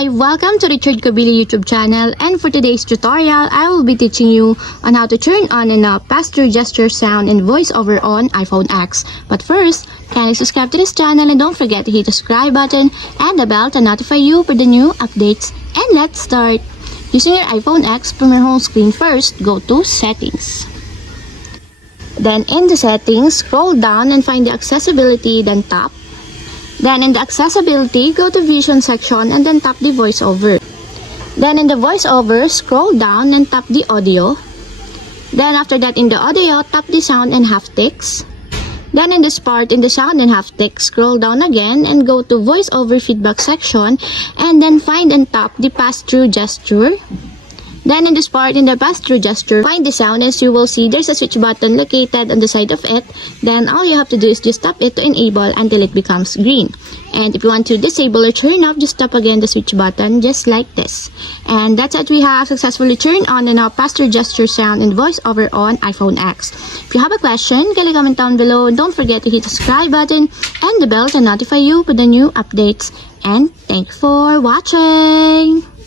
Hi! Welcome to Richard Kabili YouTube channel, and for today's tutorial, I will be teaching you on how to turn on and off pass-through gesture sound and voiceover on iPhone X. But first, kindly subscribe to this channel and don't forget to hit the subscribe button and the bell to notify you for the new updates. And let's start! Using your iPhone X from your home screen first, go to Settings. Then in the Settings, scroll down and find the Accessibility, then tap. Then in the Accessibility, go to Vision section and then tap the voiceover. Then in the voiceover, scroll down and tap the audio. Then after that in the audio, tap the sound and haptics. Then in this part in the sound and haptics, scroll down again and go to voiceover feedback section and then find and tap the pass-through gesture. Then in this part in the pass-through gesture, find the sound. As you will see, there's a switch button located on the side of it. Then all you have to do is just tap it to enable until it becomes green. And if you want to disable or turn off, just tap again the switch button just like this. And that's it, we have successfully turned on and off pass-through gesture sound and voiceover on iPhone X. If you have a question, kindly comment down below and don't forget to hit the subscribe button and the bell to notify you for the new updates. And thanks for watching!